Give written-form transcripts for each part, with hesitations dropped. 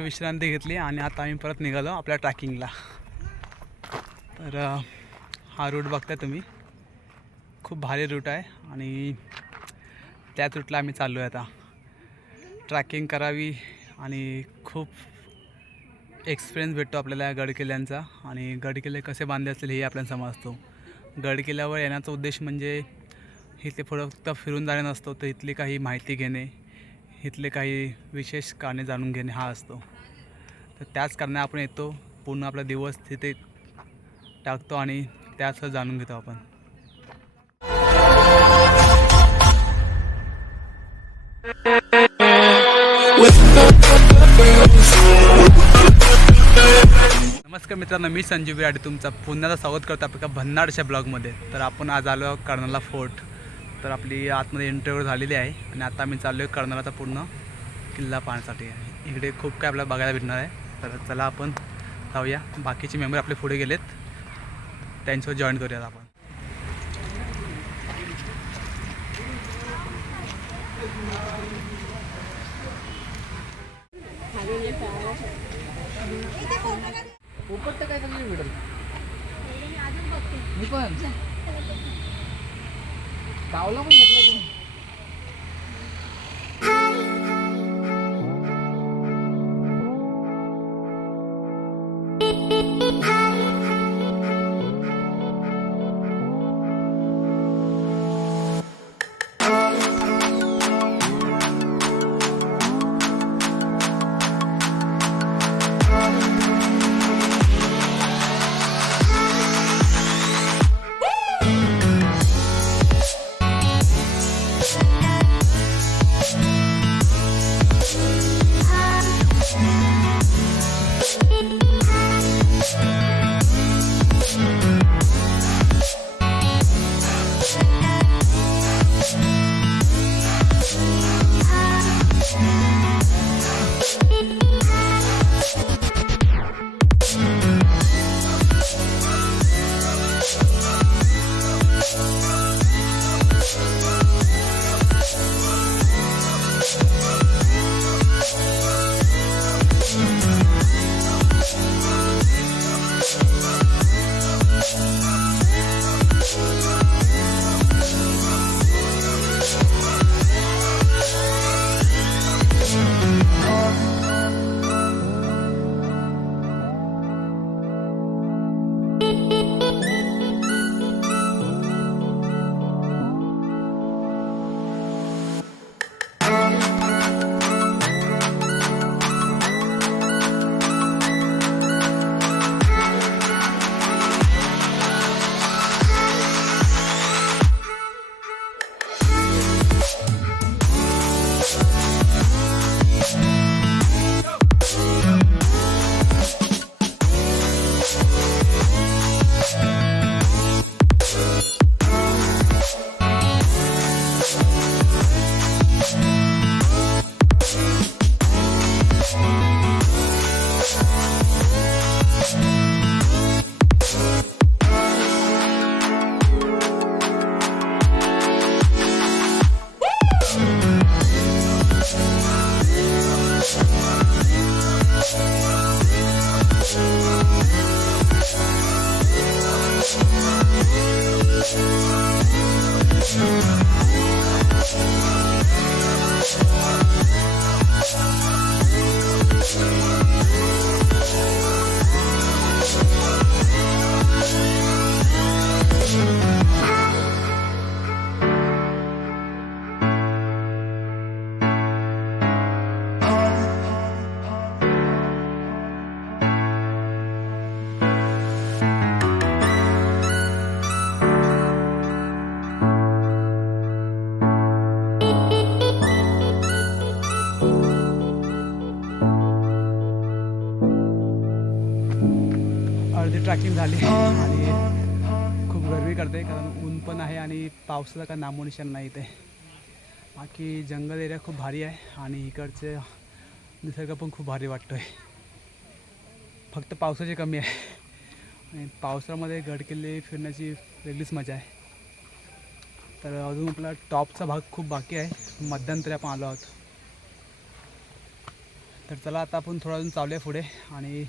विश्रांती घेतली आणि आता आम्ही परत निघालो आपल्या ट्रॅकिंगला। तर हा रूट बघता तुम्ही, खूप भारी रूट आहे आणि त्याच रूटला आम्ही चाललो आहे आता। ट्रॅकिंग करावी आणि खूप एक्सपिरियन्स भेटतो आपल्याला गडकिल्ल्यांचा आणि गडकिल्ले कसे बांधले असतील हे आपल्याला समजतो। गडकिल्ल्यावर येण्याचा उद्देश म्हणजे इथले फक्त फिरून जाणे नसतो, तर इथली काही माहिती घेणे, इथले काही विशेष कारणे जाणून घेणे हा असतो। तर त्याच कारणाने आपण येतो, पूर्ण आपला दिवस तिथे टाकतो आणि त्याच जाणून घेतो आपण। नमस्कार मित्रांनो, मी संजीव बिराडे तुमचा पुन्हा स्वागत करतो आपल्या भन्नाडच्या ब्लॉगमध्ये। तर आपण आज आलो कर्नाला फोर्ट। तर आपली आतमध्ये एंट्री झालेली आहे आणि आता आम्ही चाललो आहे कर्नालाचा पूर्ण किल्ला पाहण्यासाठी। इकडे खूप काय आपल्याला बघायला भेटणार आहे, तर चला आपण जाऊया। बाकीचे मेंबर आपले पुढे गेलेत, त्यांच्यावर जॉईन करूयात आपण। उपट काय चालली व्हिडिओ मी पण गावला पण घेतलं तुम्ही। अर्धी ट्रॅकिंग झाली आणि खूप गरमी करते, कारण ऊन पण आहे आणि पावसाचा काय नामोनिशाण नाही इथे। बाकी जंगल एरिया खूप भारी आहे आणि इकडचे निसर्ग पण खूप भारी वाटतो आहे। फक्त पावसाची कमी आहे आणि पावसामध्ये गडकिल्ले फिरण्याची वेगळीच मजा आहे। तर अजून आपला टॉपचा भाग खूप बाकी आहे, मध्यंतरी आपण आलो आहोत। तर चला आता आपण थोडा अजून चालूया पुढे आणि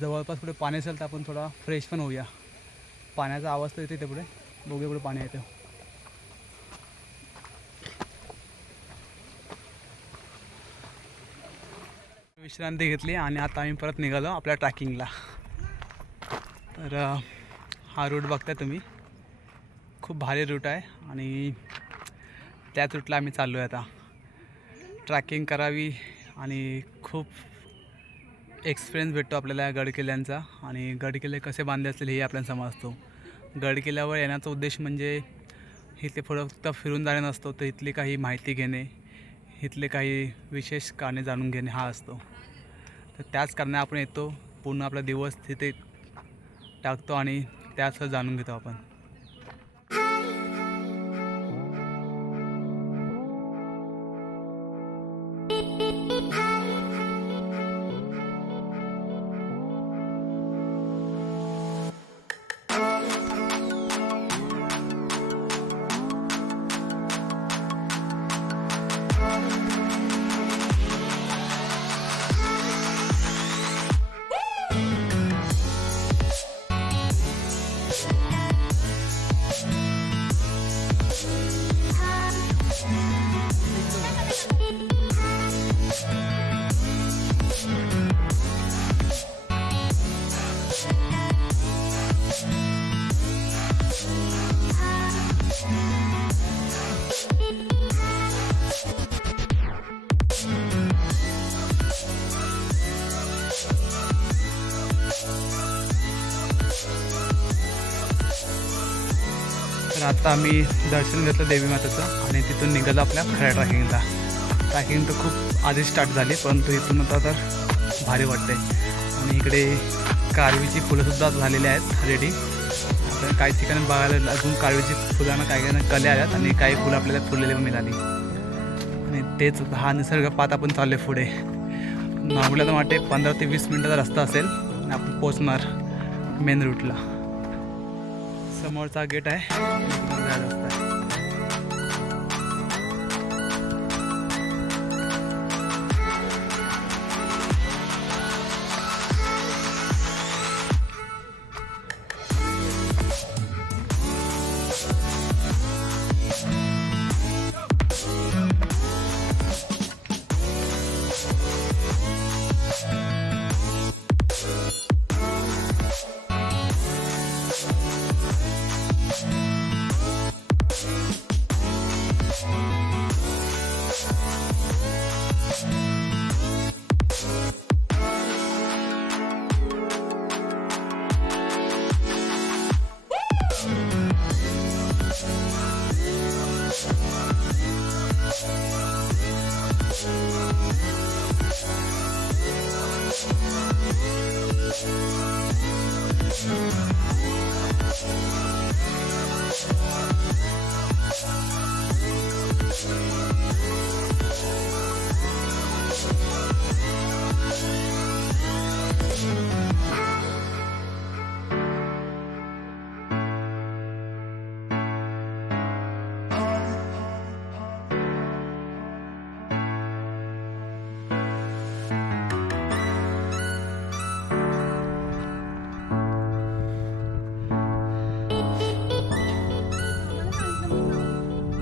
जवळपास पुढे पाणी असेल तर आपण थोडा फ्रेश पण होऊया. पाण्याचा आवाज तर येते इथे पुढे, बघूया पुढे पाणी येतं. विश्रांती घेतली आणि आता आम्ही परत निघालो आपल्या ट्रॅकिंगला. तर हा रूट बघताय तुम्ही, खूप भारी रूट आहे आणि त्याच रूटला आम्ही चाललो आहे. आता ट्रॅकिंग करावी आणि खूप एक्सपिरियन्स भेटतो आपल्याला गडकिल्ल्यांचा, आणि गडकिल्ले कसे बांधले असतील हे आपल्याला समजतो. गडकिल्ल्यावर येण्याचा उद्देश म्हणजे इथे फक्त फिरून जाणे नसतो, तर इथली काही माहिती घेणे, इथले काही विशेष कारणे जाणून घेणे हा असतो. तर त्याच कारणे आपण येतो, पूर्ण आपला दिवस तिथे टाकतो आणि त्याच जाणून घेतो आपण. तर आता आम्ही दर्शन घेतलं देवी मातेचं आणि तिथून निघालो आपल्या खऱ्या ट्रॅकिंगला. ट्रॅकिंग तर खूप आधी स्टार्ट झाली, परंतु इथून आता तर भारी वाटते. आणि इकडे कारवीची फुलंसुद्धा झालेली आहेत रेडी. आपल्याला काही ठिकाणी बघायला अजून कारवीची फुलांना काही काही कल्या आल्यात आणि काही फुलं आपल्याला फुललेली मिळाली. आणि तेच हा निसर्ग पाहत आपण चाललो आहे पुढे. नॉर्मली तर वाटते 15 ते 20 मिनटाचा रस्ता असेल आणि आपण पोचणार मेन रूटला. समोरचा गेट आहे, जायला रस्ता आहे.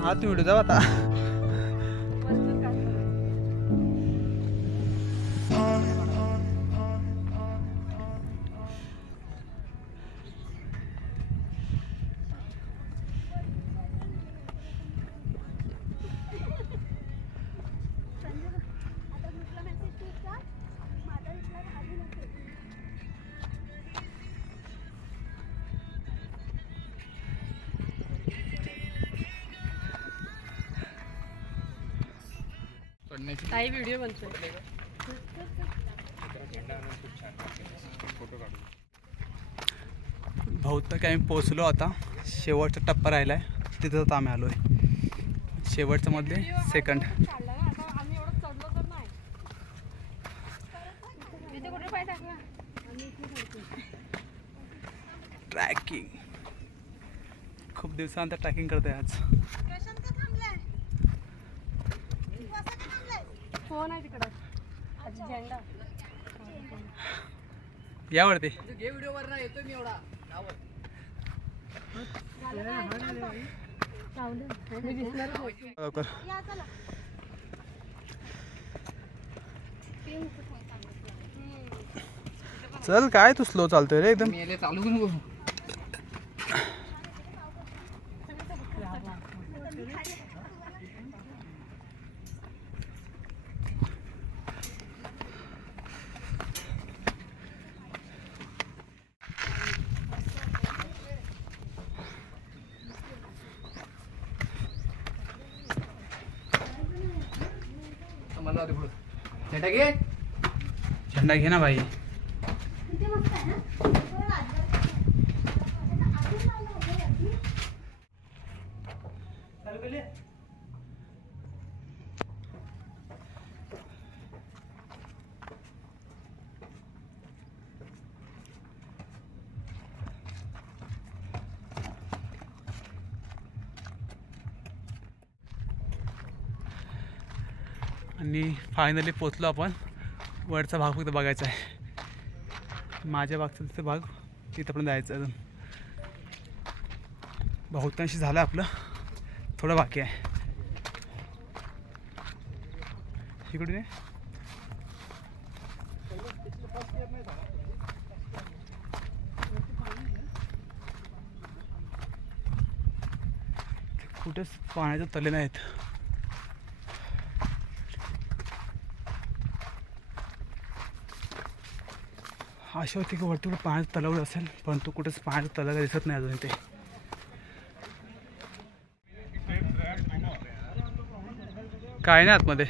हा तुम्ही व्हिडिओ जाऊ आता. काही व्हिडिओ बनतोय. बहुतेक आम्ही पोचलो. आता शेवटचा टप्पा राहिला आहे, तिथं आता आम्ही आलो आहे. शेवटचं मध्ये सेकंड. ट्रॅकिंग खूप दिवसानंतर ट्रॅकिंग करते आज. फोन आहे तिकडं. यावरती घे व्हिडिओ वर ना येतोय मी एवढा गावात. लवकर चल. काय तू स्लो चालतोय रे एकदम. मी याला चालू नको. मला जाऊ दे पुढं. झेंडा घे. झेंडा घे ना भाई. आणि फायनली पोचलो आपण. वरचा भाग फक्त बघायचा आहे. माझ्या भागचा तिथं भाग तिथं पण जायचं अजून. बहुतांशी झालं आपलं. थोडं बाकी आहे. इकडून ये. कुठेच पाण्याचे तले नाहीत. अशा होती की वरती पाण्याचं तलाव असेल, परंतु कुठेच पाण्याचं तलाव दिसत नाही अजून. ते काय नाही आतमध्ये.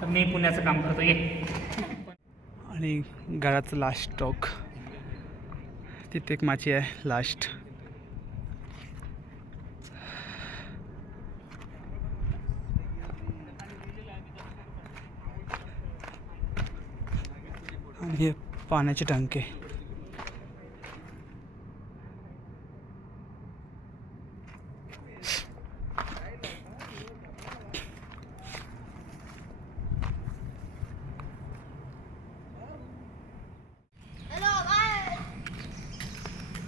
तर मी पुण्याचं काम करतो. ये. आणि गडाचं लास्ट स्टॉक तिथे एक माची आहे लास्ट. आणि हे पाण्याचे टांके.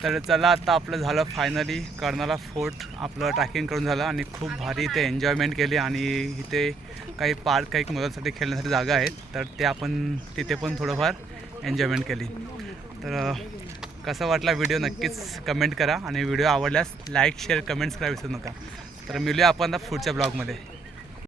तर चला आता आपलं झालं फायनली. कर्नाला फोर्ट आपलं ट्रॅकिंग करून झालं आणि खूप भारी इथे एन्जॉयमेंट केली. आणि इथे काही पार्क काही मुलांसाठी खेळण्यासाठी जागा आहेत, तर ते आपण तिथे पण थोडंफार एन्जॉयमेंट केली. तर कसा वाटला व्हिडिओ नक्कीच कमेंट करा. आणि व्हिडिओ आवडल्यास लाईक शेअर कमेंट्स करा विसरू नका. तर मिळूया आपण आता पुढच्या ब्लॉगमध्ये.